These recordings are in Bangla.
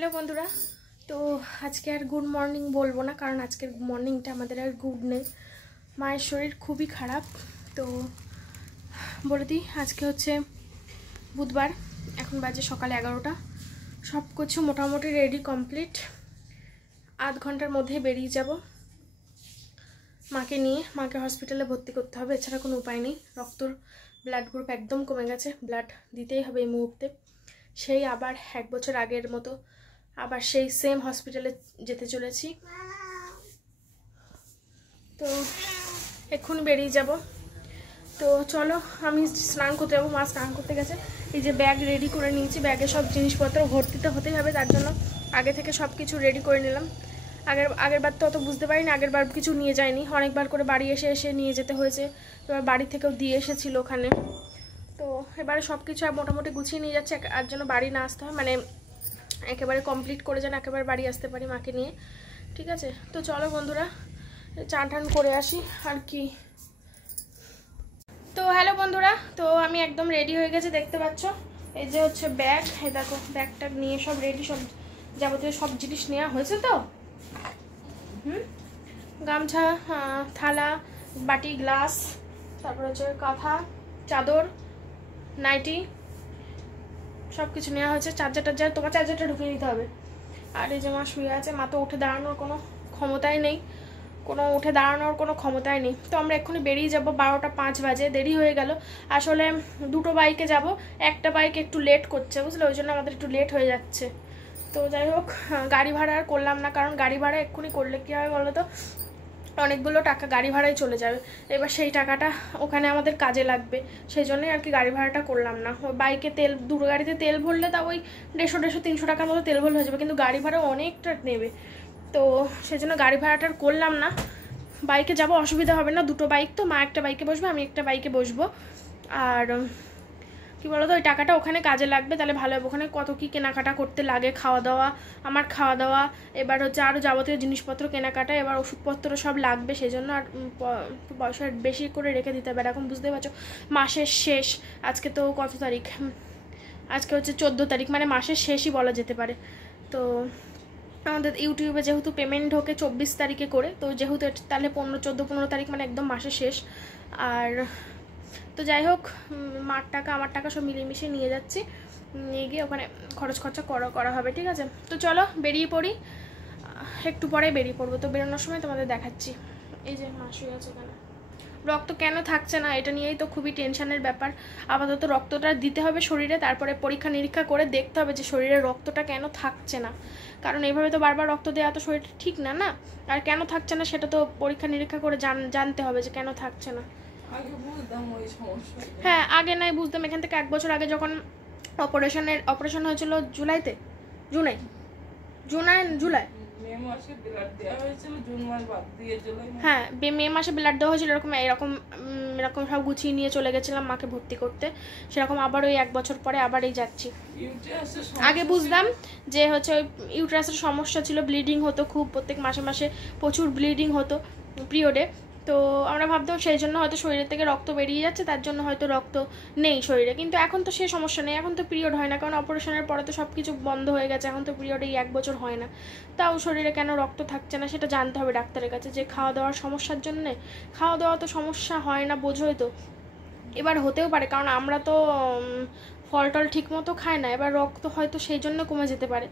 হ্যালো বন্ধুরা, তো আজকে আর গুড মর্নিং বলবো না, কারণ আজকের মর্নিংটা আমাদের আর গুড নেই। মায়ের শরীর খুবই খারাপ। তো বলে দিই, আজকে হচ্ছে বুধবার, এখন বাজে সকাল 11টা। সব কিছু মোটামুটি রেডি কমপ্লিট। আধ ঘন্টার মধ্যে বেরিয়ে যাব মাকে নিয়ে। মাকে হসপিটালে ভর্তি করতে হবে, এছাড়া কোনো উপায় নেই। রক্তর ব্লাড গ্রুপ একদম কমে গেছে, ব্লাড দিতেই হবে এই মুহূর্তে। সেই আবার 1 বছর আগের মতো আবার সেই সেম হসপিটালে যেতে চলেছি। তো এক্ষুনি বেরিয়ে যাব। তো চলো, আমি স্নান করতে যাবো। মা স্নান করতে গেছে। এই যে ব্যাগ রেডি করে নিয়েছি, ব্যাগে সব জিনিসপত্র ভর্তিতে হতেই হবে, তার জন্য আগে থেকে সব কিছু রেডি করে নিলাম। আগের বার তো অত বুঝতে পারিনি, আগের বার কিছু নিয়ে যায়নি, অনেকবার করে বাড়ি এসে নিয়ে যেতে হয়েছে। এবার বাড়ি থেকেও দিয়ে এসেছিল ওখানে। তো এবারে সব কিছু মোটামুটি গুছিয়ে নিয়ে যাচ্ছে, আর জন্য বাড়ি না আসতে হয়, মানে একেবারে কমপ্লিট করে যেন একেবারে বাড়ি আসতে পারি মাকে নিয়ে। ঠিক আছে, তো চলো বন্ধুরা, চান টান করে আসি আর কি। তো হ্যালো বন্ধুরা, তো আমি একদম রেডি হয়ে গেছি, দেখতে পাচ্ছ। এই যে হচ্ছে ব্যাগ, এই দেখো ব্যাগটা নিয়ে সব রেডি, সব যাবতীয় সব জিনিস নেওয়া হয়েছে। তো গামছা, থালা, বাটি, গ্লাস, তারপর হচ্ছে কাঁথা, চাদর, নাইটি, সব কিছু নেওয়া হয়েছে। চার্জার তোমার চার্জারটা ঢুকিয়ে দিতে হবে। আর এই যে মা শুয়ে আছে, মা তো উঠে দাঁড়ানোর কোনো ক্ষমতাই নেই, তো আমরা এক্ষুনি বেরিয়ে যাব। 12টা 5 বাজে, দেরি হয়ে গেল। আসলে দুটো বাইকে যাব, একটা বাইক একটু লেট করছে, বুঝলে, ওই জন্য আমাদের একটু লেট হয়ে যাচ্ছে। তো যাই হোক, গাড়ি ভাড়া আর করলাম না, কারণ গাড়ি ভাড়া এক্ষুনি করলে কী হবে বলো তো, অনেকগুলো টাকা গাড়ি ভাড়ায় চলে যাবে। এবার সেই টাকাটা ওখানে আমাদের কাজে লাগবে, সেই জন্যই আর কি গাড়ি ভাড়াটা করলাম না। ওই বাইকে তেল, দুটো গাড়িতে তেল ভরলে তা ওই 150-300 টাকার মতো তেল ভরলে হয়ে যাবে, কিন্তু গাড়ি ভাড়া অনেকটা নেবে। তো সেই জন্য গাড়ি ভাড়াটা করলাম না। বাইকে যাব, অসুবিধা হবে না, দুটো বাইক তো, মা একটা বাইকে বসবে, আমি একটা বাইকে বসবো। আর কি বলতো, ওই টাকাটা ওখানে কাজে লাগবে, তাহলে ভালো হবে। ওখানে কত কি কেনাকাটা করতে লাগে, আমার খাওয়া দাওয়া, এবার হচ্ছে আরও যাবতীয় জিনিসপত্র কেনাকাটা, এবার ওষুধপত্র সব লাগবে, সেই জন্য আর পয়সা বেশি করে রেখে দিতে হবে। এখন বুঝতেই পারছো, মাসের শেষ, আজকে তো কত তারিখ, আজকে হচ্ছে 14 তারিখ, মানে মাসের শেষই বলা যেতে পারে। তো আমাদের ইউটিউবে যেহেতু পেমেন্ট ঢোকে 24 তারিখে করে, তো যেহেতু তাহলে 14-15 তারিখ মানে একদম মাসের শেষ। আর তো যাই হোক, মার টাকা আমার টাকা সব মিলেমিশে নিয়ে যাচ্ছি, নিয়ে গিয়ে ওখানে খরচা করা হবে। ঠিক আছে, তো চলো বেরিয়ে পড়ি, একটু পরে বেরিয়ে পড়বো। তো বেরোনোর সময় তোমাদের দেখাচ্ছি। এই যে মা শুয়ে আছে, কেন রক্ত কেন থাকছে না, এটা নিয়েই তো খুবই টেনশনের ব্যাপার। আপাতত রক্তটা দিতে হবে শরীরে, তারপরে পরীক্ষা নিরীক্ষা করে দেখতে হবে যে শরীরে রক্তটা কেন থাকছে না, কারণ এইভাবে তো বারবার রক্ত দেওয়া তো শরীরটা ঠিক না, আর কেন থাকছে না সেটা তো পরীক্ষা নিরীক্ষা করে জানতে হবে যে কেন থাকছে না। হ্যাঁ, আগে নাই বুঝতাম, এখান থেকে 1 বছর আগে যখন অপারেশন হয়েছিল জুলাই হ্যাঁ, মে মাসে ব্লাড দেওয়া হয়েছিল। এরকম সব গুছিয়ে নিয়ে চলে গেছিলাম মাকে ভর্তি করতে, সেরকম আবার ওই 1 বছর পরে আবার এই যাচ্ছি। আগে বুঝতাম যে হচ্ছে ওই ইউটেরাসের সমস্যা ছিল, ব্লিডিং হতো খুব, প্রত্যেক মাসে প্রচুর ব্লিডিং হতো পিরিয়ডে। তো আমরা ভাবতাম সেই জন্য হয়তো শরীরের থেকে রক্ত বেরিয়ে যাচ্ছে, তার জন্য হয়তো রক্ত নেই শরীরে, কিন্তু এখন তো সে সমস্যা নেই, এখন তো পিরিয়ড হয় না, কারণ অপারেশনের পরে তো সব কিছু বন্ধ হয়ে গেছে, এখন তো পিরিয়ডে 1 বছর হয় না। তাও শরীরে কেন রক্ত থাকছে না সেটা জানতে হবে ডাক্তারের কাছে, যে খাওয়া দাওয়ার সমস্যার জন্যে। খাওয়া দাওয়া তো সমস্যা হয় না, বোঝোই তো, এবার হতেও পারে, কারণ আমরা তো ফল টল ঠিক মতো খাই না, এবার রক্ত হয়তো সেই জন্য কমে যেতে পারে।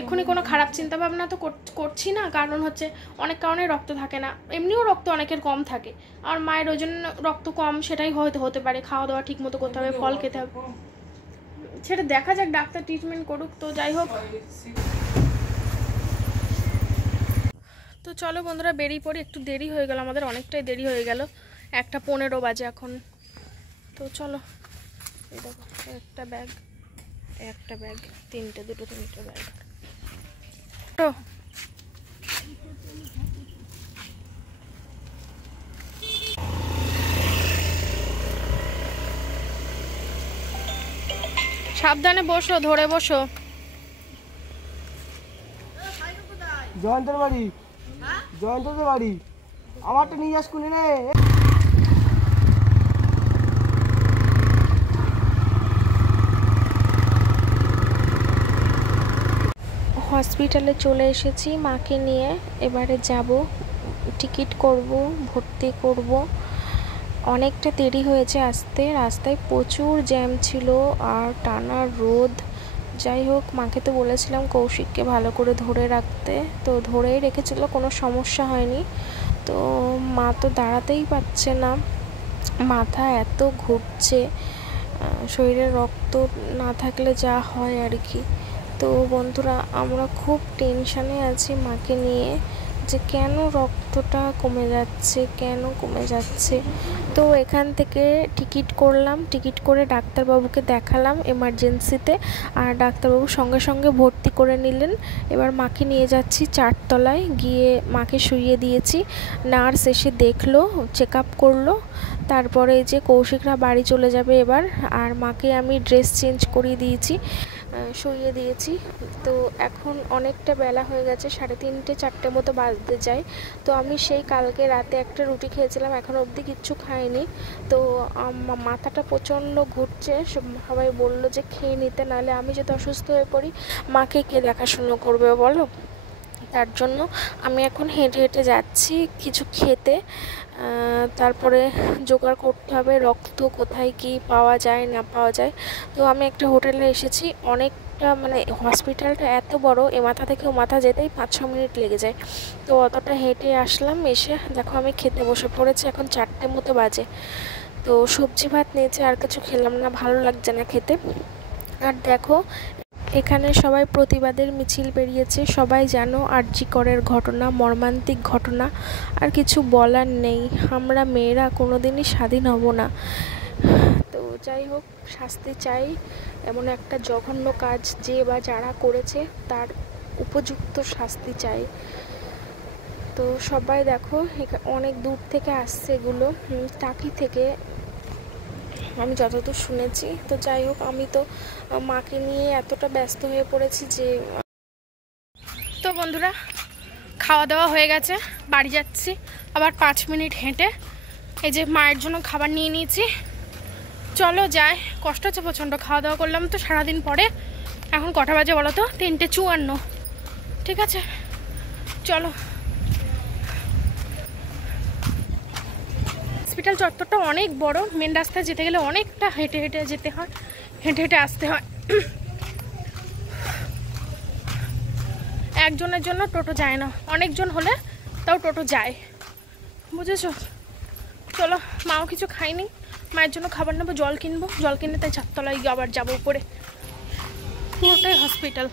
এক্ষুনি কোনো খারাপ চিন্তা ভাবনা তো করছি না, কারণ হচ্ছে অনেক কারণে রক্ত থাকে না, এমনিও রক্ত অনেকের কম থাকে, আর মায়ের ওই জন্য রক্ত কম, সেটাই হয়তো হতে পারে। খাওয়া দাওয়া ঠিক মতো করতে হবে, ফল খেতে হবে, সেটা দেখা যাক, ডাক্তার ট্রিটমেন্ট করুক। তো যাই হোক, তো চলো বন্ধুরা বেরিয়ে পড়ি, একটু দেরি হয়ে গেল আমাদের, অনেকটাই দেরি হয়ে গেল, 1:15 বাজে এখন। তো চলো, এই দেখো একটা ব্যাগ, দুটো তিনটে ব্যাগ। তো সাবধানে বসো, ধরে বসো। জয়ন্তর বাড়ি আমারটা নিয়ে যাস কোনে রে। হসপিটালে চলে এসেছি মাকে নিয়ে। এবারে যাব, টিকিট করব, ভর্তি করব। অনেকটা দেরি হয়েছে আসতে, রাস্তায় প্রচুর জ্যাম ছিল আর টানা রোদ। যাই হোক, মাকে তো বলেছিলাম কৌশিককে ভালো করে ধরে রাখতে, তো ধরেই রেখেছিল, কোনো সমস্যা হয়নি। তো মা তো দাঁড়াতেই পারছে না, মাথা এত ঘুরছে, শরীরে রক্ত না থাকলে যা হয় আর কি। তো বন্ধুরা, আমরা খুব টেনশানে আছি মাকে নিয়ে, যে কেন রক্তটা কমে যাচ্ছে, কেন কমে যাচ্ছে। তো এখান থেকে টিকিট করলাম, টিকিট করে ডাক্তারবাবুকে দেখালাম এমার্জেন্সিতে, আর ডাক্তারবাবু সঙ্গে সঙ্গে ভর্তি করে নিলেন। এবার মাকে নিয়ে যাচ্ছি 4 তলায়, গিয়ে মাকে শুইয়ে দিয়েছি। নার্স এসে দেখলো, চেক আপ করলো, তারপরে এই যে কৌশিকরা বাড়ি চলে যাবে এবার। আর মাকে আমি ড্রেস চেঞ্জ করিয়ে দিয়েছি, শুইয়ে দিয়েছি। তো এখন অনেকটা বেলা হয়ে গেছে, 3:30 4টে মতো বাজতে যায়। তো আমি সেই কালকে রাতে একটা রুটি খেয়েছিলাম, এখন অবধি কিচ্ছু খাইনি। তো মাথাটা প্রচণ্ড ঘুরছে, সবাই বললো যে খেয়ে নিতে, নাহলে আমি যদি অসুস্থ হয়ে পড়ি মাকে কে দেখাশুনো করবে বলো। তার জন্য আমি এখন হেঁটে হেঁটে যাচ্ছি কিছু খেতে, তারপরে জোগাড় করতে হবে রক্ত কোথায় কি পাওয়া যায় না পাওয়া যায়। তো আমি একটা হোটেলে এসেছি, অনেকটা মানে হসপিটালটা এত বড়, এ মাথা থেকে ও মাথা যেতেই 5-6 মিনিট লেগে যায়। তো অতটা হেঁটে আসলাম, এসে দেখো আমি খেতে বসে পড়েছি, এখন 4টে মতো বাজে। তো সবজি ভাত নিয়েছি, আর কিছু খেলাম না, ভালো লাগছে না খেতে। আর দেখো এখানে সবাই প্রতিবাদের মিছিল বেরিয়েছে, সবাই জানো আরজি করের ঘটনা, মর্মান্তিক ঘটনা, আর কিছু বলার নেই। আমরা মেয়েরা কোনোদিনই স্বাধীন হব না। তো যাই হোক, শাস্তি চাই, এমন একটা জঘন্য কাজ যে বা যারা করেছে তার উপযুক্ত শাস্তি চাই। তো সবাই দেখো অনেক দূর থেকে আসছে, এগুলো টাকি থেকে আমি যতদূর শুনেছি। তো যাই হোক, আমি তো মাকে নিয়ে এতটা ব্যস্ত হয়ে পড়েছি যে। তো বন্ধুরা, খাওয়া দাওয়া হয়ে গেছে, বাড়ি যাচ্ছি আবার 5 মিনিট হেঁটে। এই যে মায়ের জন্য খাবার নিয়ে নিয়েছি, চলো যাই। কষ্ট হচ্ছে প্রচণ্ড, খাওয়া দাওয়া করলাম তো সারাদিন পরে। এখন কটা বাজে বলো তো? 3:54। ঠিক আছে, চলো। হসপিটাল চত্বরটা অনেক বড়, মেন রাস্তায় যেতে গেলে অনেকটা হেঁটে হেঁটে যেতে হয়, হেঁটে হেঁটে আসতে হয়। একজনের জন্য টোটো যায় না, অনেকজন হলে তাও টোটো যায়, বুঝেছো? চলো, মাও কিছু খাইনি, মায়ের জন্য খাবার নেবো, জল কিনবো, জল কিনে তাই 4 তলায় গিয়ে আবার যাবো উপরে। পুরোটাই হসপিটাল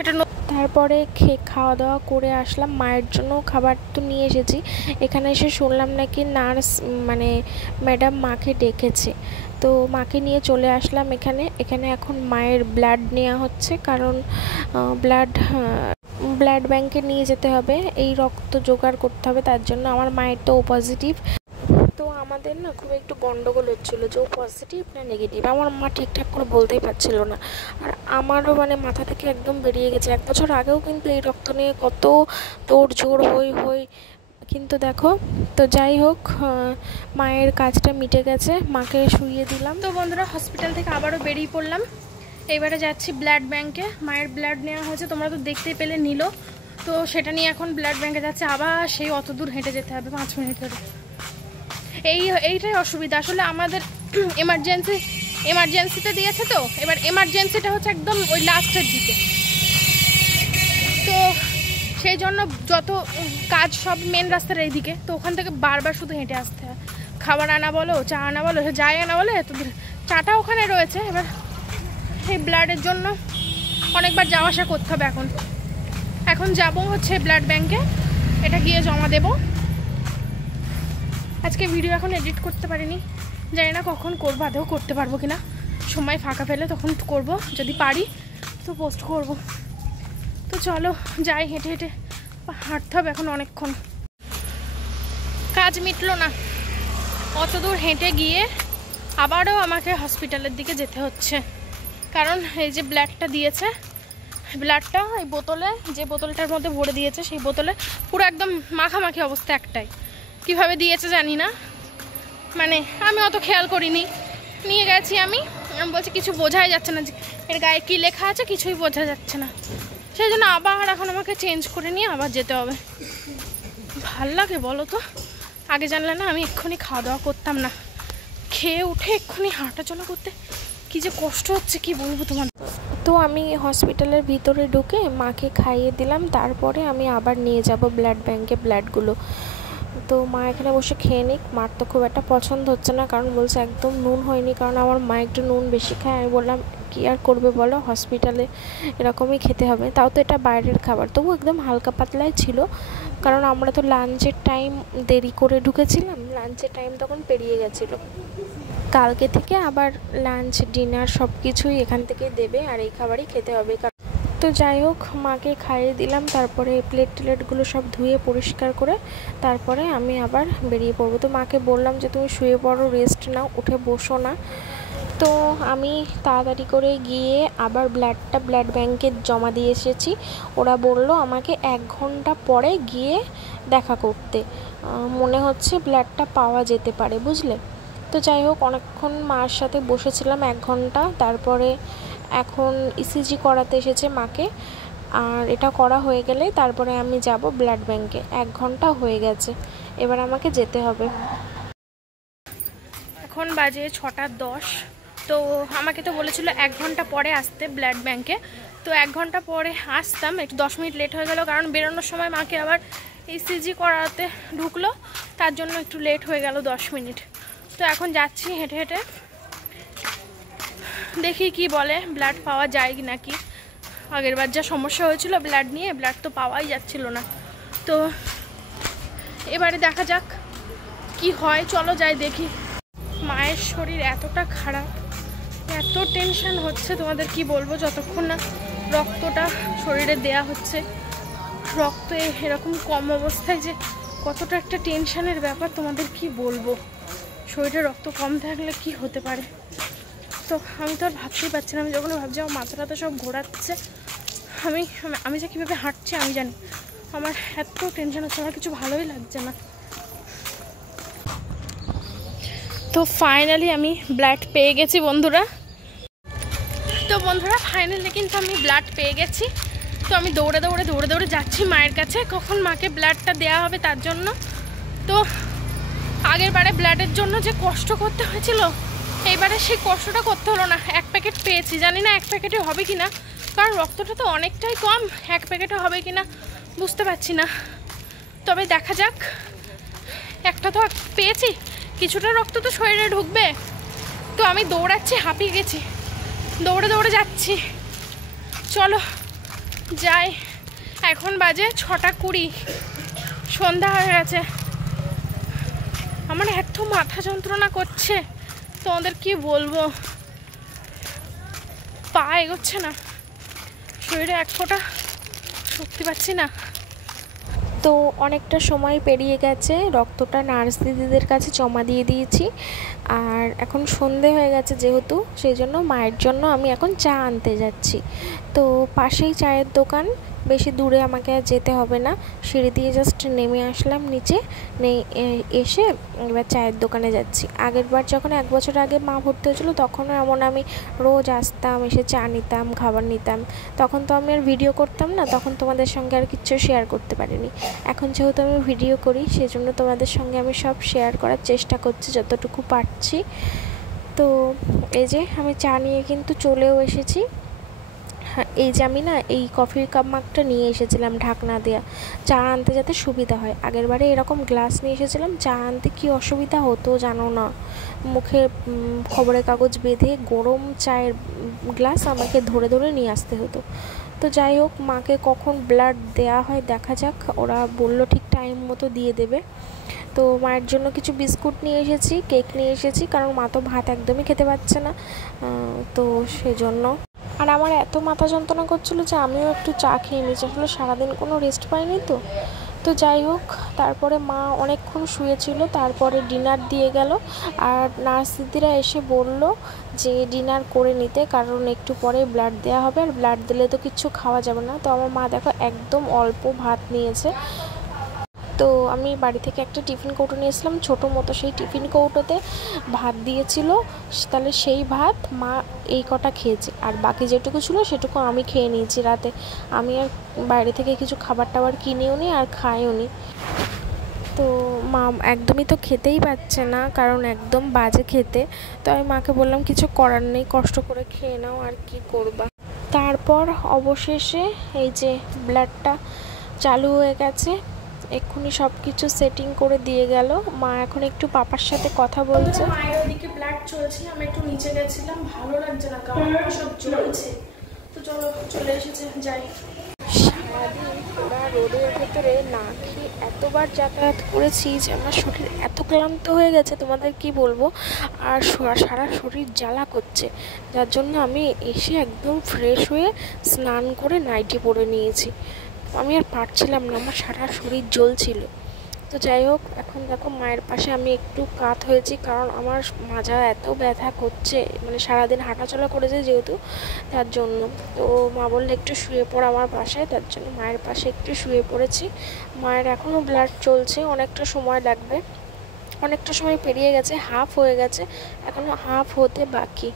এটা। তারপরে খাওয়া দাওয়া করে আসলাম, মায়ের জন্য খাবার তো নিয়ে এসেছি। এখানে এসে শুনলাম নাকি নার্স মানে ম্যাডাম মাকে ডেকেছে, তো মাকে নিয়ে চলে আসলাম এখানে। এখানে এখন মায়ের ব্লাড নেওয়া হচ্ছে, কারণ ব্লাড ব্যাংকে নিয়ে যেতে হবে, এই রক্ত জোগাড় করতে হবে, তার জন্য। আমার মায়ের তো ও পজিটিভ। তো আমাদের না খুব একটু গন্ডগোল হচ্ছিলো যে ও পজিটিভ না নেগেটিভ, আমার মা ঠিকঠাক করে বলতেই পারছিল না। আর আমারও মানে মাথা থেকে একদম বেরিয়ে গেছে। 1 বছর আগেও কিন্তু এই রক্ত নিয়ে কত তোড়জোড় হই, কিন্তু দেখো। তো যাই হোক, মায়ের কাজটা মিটে গেছে, মাকে শুইয়ে দিলাম। তো বন্ধুরা, হসপিটাল থেকে আবারও বেরিয়ে পড়লাম, এইবারে যাচ্ছি ব্লাড ব্যাংকে। মায়ের ব্লাড নেওয়া হয়েছে, তোমরা তো দেখতেই পেলে নিল, তো সেটা নিয়ে এখন ব্লাড ব্যাংকে যাচ্ছে। আবার সেই অত দূর হেঁটে যেতে হবে 5 মিনিট ধরে। এইটাই অসুবিধা আসলে আমাদের। এমার্জেন্সিতে দিয়েছে, তো এবার এমার্জেন্সিটা হচ্ছে একদম ওই লাস্টের দিকে, তো সেই জন্য যত কাজ সব মেন রাস্তার এই দিকে, তো ওখান থেকে বারবার শুধু হেঁটে আসতে হয়। খাবার আনা বলো, চা আনা বলো, যাই আনা বলো, এত দূর। চাটা ওখানে রয়েছে, এবার এই ব্লাডের জন্য অনেকবার যাওয়া আসা করতে হবে। এখন যাব হচ্ছে ব্লাড ব্যাংকে, এটা গিয়ে জমা দেব। আজকে ভিডিও এখন এডিট করতে পারিনি, জানি না কখন করবো, আদৌ করতে পারবো কিনা। সময় ফাঁকা পেলে তখন করব, যদি পারি তো পোস্ট করব। তো চলো যাই, হেঁটে হেঁটে হাঁটতে হবে এখন অনেকক্ষণ। কাজ মিটলো না, অত দূর হেঁটে গিয়ে আবারও আমাকে হসপিটালের দিকে যেতে হচ্ছে, কারণ এই যে ব্লাডটা দিয়েছে, ব্লাডটা এই বোতলে, যে বোতলটার মধ্যে ভরে দিয়েছে, সেই বোতলে পুরো একদম মাখামাখি অবস্থা একটাই। কিভাবে দিয়েছে জানি না, মানে আমি অত খেয়াল করিনি, নিয়ে গেছি আমি আমি বলছি কিছু বোঝাই যাচ্ছে না, যে এর গায়ে কী লেখা আছে কিছুই বোঝা যাচ্ছে না। সেই জন্য আবার এখন আমাকে চেঞ্জ করে নিয়ে আবার যেতে হবে। ভাল লাগে বলো তো? আগে জানলে না আমি এক্ষুনি খাওয়া দাওয়া করতাম না, খেয়ে উঠে এক্ষুনি হাঁটাচলা করতে কী যে কষ্ট হচ্ছে কি বলবো তোমার। তো আমি হসপিটালের ভিতরে ঢুকে মাকে খাইয়ে দিলাম, তারপরে আমি আবার নিয়ে যাব ব্লাড ব্যাঙ্কে ব্লাডগুলো। তো মা এখানে বসে খেয়ে নিক। মার তো খুব একটা পছন্দ হচ্ছে না, কারণ বলছে একদম নুন হয়নি, কারণ আমার মা একটু নুন বেশি খায়। আমি বললাম কী আর করবে বলো, হসপিটালে এরকমই খেতে হবে। তাও তো এটা বাইরের খাবার, তবু একদম হালকা পাতলাই ছিল, কারণ আমরা তো লাঞ্চের টাইম দেরি করে ঢুকেছিলাম, লাঞ্চের টাইম তখন পেরিয়ে গেছিলো। কালকে থেকে আবার লাঞ্চ ডিনার সব কিছুই এখান থেকে দেবে, আর এই খাবারই খেতে হবে। তো যাই হোক, মাকে খাইয়ে দিলাম, তারপরে প্লেট টেলেটগুলো সব ধুয়ে পরিষ্কার করে তারপরে আমি আবার বেরিয়ে পড়বো। তো মাকে বললাম যে তুমি শুয়ে পড়ো, রেস্ট নাও, উঠে বসো না। তো আমি তাড়াতাড়ি করে গিয়ে আবার ব্লাড ব্যাঙ্কে জমা দিয়ে এসেছি। ওরা বললো আমাকে 1 ঘন্টা পরে গিয়ে দেখা করতে, মনে হচ্ছে ব্লাডটা পাওয়া যেতে পারে, বুঝলে। তো যাই হোক, অনেকক্ষণ মার সাথে বসেছিলাম 1 ঘন্টা। তারপরে এখন ইসিজি করাতে এসেছে মাকে, আর এটা করা হয়ে গেলে তারপরে আমি যাব ব্লাড ব্যাঙ্কে। 1 ঘন্টা হয়ে গেছে, এবার আমাকে যেতে হবে। এখন বাজে 6:10। তো আমাকে তো বলেছিল 1 ঘন্টা পরে আসতে ব্লাড ব্যাঙ্কে। তো 1 ঘন্টা পরে আসতাম, একটু 10 মিনিট লেট হয়ে গেল, কারণ বেরোনোর সময় মাকে আবার ইসিজি করাতে ঢুকলো, তার জন্য একটু লেট হয়ে গেল 10 মিনিট। তো এখন যাচ্ছি হেঁটে হেঁটে, দেখি কি বলে, ব্লাড পাওয়া যায় কি নাকি। আগেরবার যা সমস্যা হয়েছিল ব্লাড নিয়ে, ব্লাড তো পাওয়াই যাচ্ছিল না। তো এবারে দেখা যাক কি হয়, চলো যাই দেখি। মায়ের শরীর এতটা খারাপ, এত টেনশন হচ্ছে, তোমাদের কি বলবো, যতক্ষণ না রক্তটা শরীরে দেয়া হচ্ছে। রক্ত এরকম কম অবস্থায় যে কতটা একটা টেনশনের ব্যাপার, তোমাদের কি বলবো। শরীরে রক্ত কম থাকলে কি হতে পারে, তো আমি তো আর ভাবতেই পারছি না। আমি যখন ভাবছি আমার মাথাটা তো সব ঘোরাচ্ছে, আমি যে কীভাবে হাঁটছি আমি জানি। আমার এত টেনশন হচ্ছে, আমার কিছু ভালোই লাগছে না। তো ফাইনালি আমি ব্লাড পেয়ে গেছি বন্ধুরা। ফাইনালি কিন্তু আমি ব্লাড পেয়ে গেছি। তো আমি দৌড়ে দৌড়ে যাচ্ছি মায়ের কাছে, কখন মাকে ব্লাডটা দেওয়া হবে তার জন্য। তো আগের বারে ব্লাডের জন্য যে কষ্ট করতে হয়েছিল, এইবারে সেই কষ্টটা করতে হলো না। 1 প্যাকেট পেয়েছি, জানি না 1 প্যাকেটে হবে কি না, কারণ রক্তটা তো অনেকটাই কম, 1 প্যাকেটে হবে কি না বুঝতে পারছি না। তবে দেখা যাক, একটা তো পেয়েছি, কিছুটা রক্ত তো শরীরে ঢুকবে। তো আমি দৌড়াচ্ছি, হাঁপিয়ে গেছি, দৌড়ে যাচ্ছি। চলো যাই। এখন বাজে 6:20, সন্ধ্যা হয়ে গেছে। আমার এত মাথা যন্ত্রণা করছে, তোমাদের কি বলবো, পা এগোচ্ছে না, শরীরে 1 ফোঁটা শক্তি পাচ্ছি না। তো অনেকটা সময় পেরিয়ে গেছে, রক্তটা নার্স দিদিদের কাছে জমা দিয়ে দিয়েছি, আর এখন সন্ধে হয়ে গেছে যেহেতু, সেই জন্য মায়ের জন্য আমি এখন চা আনতে যাচ্ছি। তো পাশেই চায়ের দোকান, বেশি দূরে আমাকে আর যেতে হবে না, সিঁড়ি দিয়ে জাস্ট নেমে আসলাম নিচে, এসে এবার চায়ের দোকানে যাচ্ছি। আগেরবার যখন 1 বছর আগে মা ভর্তি হয়েছিল, তখনও এমন আমি রোজ আসতাম, এসে চা নিতাম, খাবার নিতাম। তখন তো আমি আর ভিডিও করতাম না, তখন তোমাদের সঙ্গে আর কিচ্ছু শেয়ার করতে পারিনি। এখন যেহেতু আমি ভিডিও করি, সেজন্য তোমাদের সঙ্গে আমি সব শেয়ার করার চেষ্টা করছি যতটুকু পারছি। তো এই যে আমি চা নিয়ে কিন্তু চলেও এসেছি। হ্যাঁ, এই যে আমি না এই কফির কাপ মাগটা নিয়ে এসেছিলাম ঢাকনা দেওয়া, চা আনতে যাতে সুবিধা হয়। আগেরবারে এরকম গ্লাস নিয়ে এসেছিলাম, চা আনতে কী অসুবিধা হতো জানো না, মুখে খবরের কাগজ বেঁধে গরম চায়ের গ্লাস আমাকে ধরে নিয়ে আসতে হতো। তো যাই হোক, মাকে কখন ব্লাড দেয়া হয় দেখা যাক, ওরা বললো ঠিক টাইম মতো দিয়ে দেবে। তো মায়ের জন্য কিছু বিস্কুট নিয়ে এসেছি, কেক নিয়ে এসেছি, কারণ মা তো ভাত একদমই খেতে পারছে না, তো সেজন্য। আর আমার এত মাথা যন্ত্রণা করছিলো যে আমিও একটু চা খেয়ে নিয়েছি, আসলে সারাদিন কোনো রেস্ট পাইনি তো। তো যাই হোক, তারপরে মা অনেকক্ষণ শুয়েছিল, তারপরে ডিনার দিয়ে গেল, আর নার্স দিদিরা এসে বলল যে ডিনার করে নিতে, কারণ একটু পরে ব্লাড দেওয়া হবে, আর ব্লাড দিলে তো কিচ্ছু খাওয়া যাবে না। তো আমার মা দেখো একদম অল্প ভাত নিয়েছে। তো আমি বাড়ি থেকে একটা টিফিন কৌটো নিয়েছিলাম ছোটো মতো, সেই টিফিন কৌটোতে ভাত দিয়েছিল, তাহলে সেই ভাত মা এই কটা খেয়েছে, আর বাকি যেটুকু ছিল সেটুকু আমি খেয়ে নিয়েছি রাতে। আমি আর বাইরে থেকে কিছু খাবার টাবার কিনেও নি আর খাইও নি। তো মা একদমই তো খেতেই পাচ্ছে না, কারণ একদম বাজে খেতে। তো আমি মাকে বললাম কিছু করার নেই, কষ্ট করে খেয়ে নাও, আর কি করবা। তারপর অবশেষে এই যে ব্লাডটা চালু হয়ে গেছে, এক্ষুনি সব কিছু সেটিং করে দিয়ে গেল। মা এখন একটু পাপার সাথে কথা বলছে। মায়ের ওইদিকে ব্লাড চলছে, আমি একটু নিচে গেছিলাম, ভালো লাগছে না, গায়ে সব জ্বলছে। তো চলো, চলে এসেছে, যাই। সারাদিন পুরা রোদের ভেতরে না খেয়ে এতবার যাতায়াত করেছি যে আমার শরীর এত ক্লান্ত হয়ে গেছে তোমাদের কি বলবো, আর সারা শরীর জ্বালা করছে, যার জন্য আমি এসে একদম ফ্রেশ হয়ে স্নান করে নাইটি পরে নিয়েছি। আমি আর পারছিলাম না, আমার সারা শরীর জ্বলছিল। তো যাই হোক, এখন দেখো মায়ের পাশে আমি একটু কাত হয়েছি, কারণ আমার মাজা এত ব্যথা করছে, মানে সারাদিন হাঁটাচলা করেছে যেহেতু, তার জন্য। তো মা বললে একটু শুয়ে পড় আমার পাশে, তার জন্য মায়ের পাশে একটু শুয়ে পড়েছি। মায়ের এখনও ব্লাড চলছে, অনেকটা সময় লাগবে, অনেকটা সময় পেরিয়ে গেছে, হাফ হয়ে গেছে, এখনও হাফ হতে বাকি।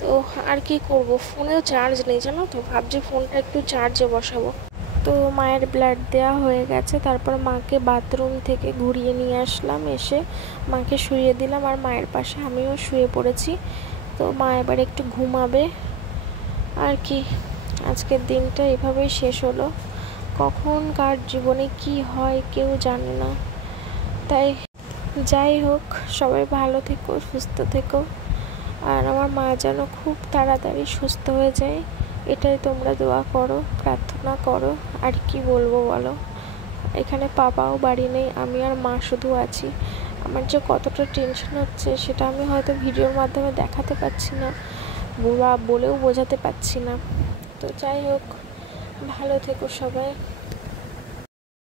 তো আর কি করব, ফোনেও চার্জ নেই জানো তো, ভাবছি ফোনটা একটু চার্জে বসাবো। তো মায়ের ব্লাড দেওয়া হয়ে গেছে, তারপর মাকে বাথরুম থেকে ঘুরিয়ে নিয়ে আসলাম, এসে মাকে শুইয়ে দিলাম, আর মায়ের পাশে আমিও শুয়ে পড়েছি। তো মা এবার একটু ঘুমাবে, আর কি। আজকের দিনটা এভাবেই শেষ হলো, কখন কার জীবনে কি হয় কেউ জানে না। তাই যাই হোক, সবাই ভালো থেকো, সুস্থ থেকো, আর আমার মা যেন খুব তাড়াতাড়ি সুস্থ হয়ে যায়, এটাই তোমরা দোয়া করো, প্রার্থনা করো। আর কি বলবো বলো, এখানে পাপাও বাড়ি নেই, আমি আর মা শুধু আছি। আমার যে কতটা টেনশন হচ্ছে সেটা আমি হয়তো ভিডিওর মাধ্যমে দেখাতে পারছি না, বলেও বোঝাতে পারছি না। তো যাই হোক, ভালো থেকো সবাই।